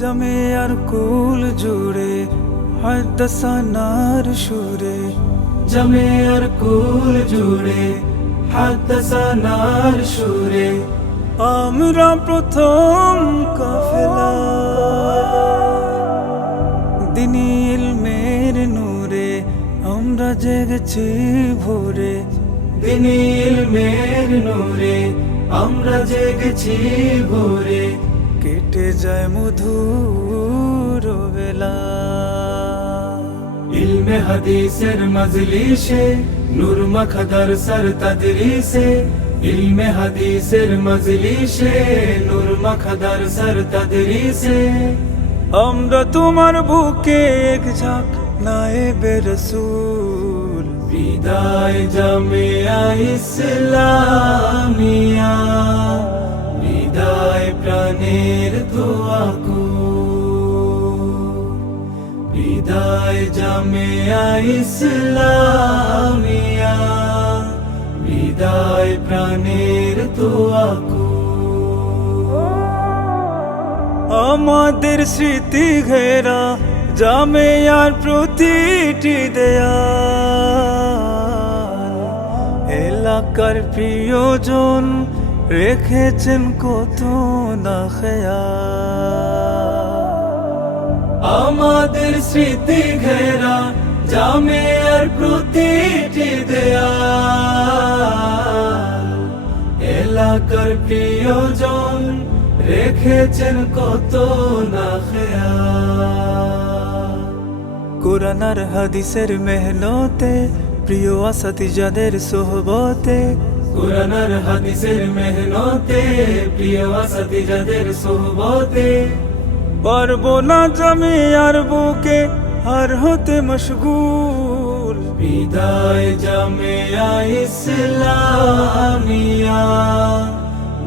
জামিয়ার কুল জুড়ে হাদাসানার সুরে, জামিয়ার কুল জুড়ে হাদাসানার সুরে, আমরা প্রথম কাফেলা দিনী ইলমের নূরে, আমরা জেগেছি ভোরে। দিনী ইলমের নূরে আমরা জেগেছি ভোরে। কেটে যায় মধুর বেলা, ইলমে হাদিসের মজলিসে নূর মাখদার সর তদরিসে, ইলমে হাদিসের মজলিসে নূর মাখদার সর তদরিসে। আমরা তোমার বুকে এক ঝাঁক নায়েবে রসূল। বিদায় জামিয়া ইসলামিয়া, বিদায় প্রাণের দোয়াকু, বিদায় জামিয়া ইসলামিয়া, বিদায় প্রাণের দোয়াকু। আমাদের স্মৃতি ঘেরা জামিয়ার প্রতিটি দেয়াল, এলাকার প্রিয়জন রেখেছেন কত না খেয়াল। আমাদের স্মৃতি ঘেরা জামিয়ার প্রতিটি দেয়াল, এলাকার প্রিয়জন রেখেছেন কত না খেয়াল। কোরআন আর হাদিসের মেহনতে, প্রিয় আসাতিজাদের সোহবতে, কোরআন আর হাদিসের মেহনতে, প্রিয় আসাতিজাদের সোহবতে, পারবো না জামিয়ার বুকে আর হতে মশগুল। বিদায় জামিয়া ইসলামিয়া,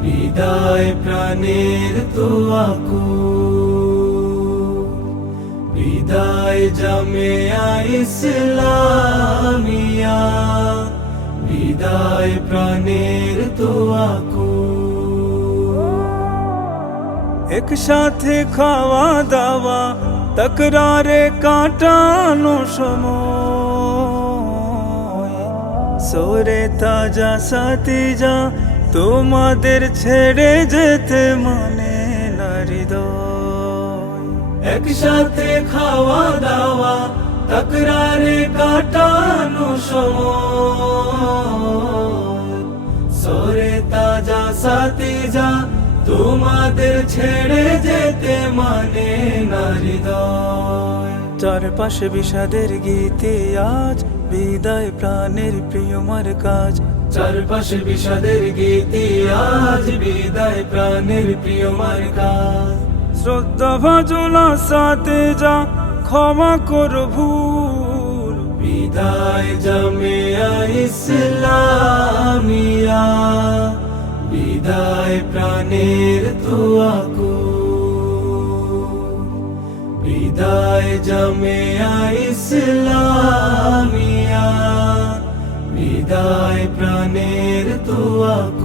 বিদায় প্রাণের দোয়াকু, বিদায় জামিয়া ইসলামিয়া, বিদায় প্রাণের দোয়াকু। একসাথে খাওয়া দাওয়া তকরারে কাটানো সময়, সোরে তাজা সাতিজা তোমাদের ছেড়ে যেতে মানে না হৃদয়। একসাথে খাওয়া দাওয়া তকরারে কাটানো সময়, সোরে তাজা সাতিজা তোমাদের ছেড়ে যেতে মানে না হৃদয়। চারপাশে বিষাদের গীতে আজ বিদায় প্রাণের প্রিয়মার কাজ। চারপাশে বিষাদের গীতি আজ বিদায় প্রাণের প্রিয়মার কাজ। শ্রদ্ধা ভাজনা সাথে যা ক্ষমা করো ভুল। বিদায় জামিয়া ইসলামিয়া, বিদায় প্রাণের দোয়াকু, বিদায় জামিয়া ইসলামিয়া, বিদায় প্রাণের দোয়াকু।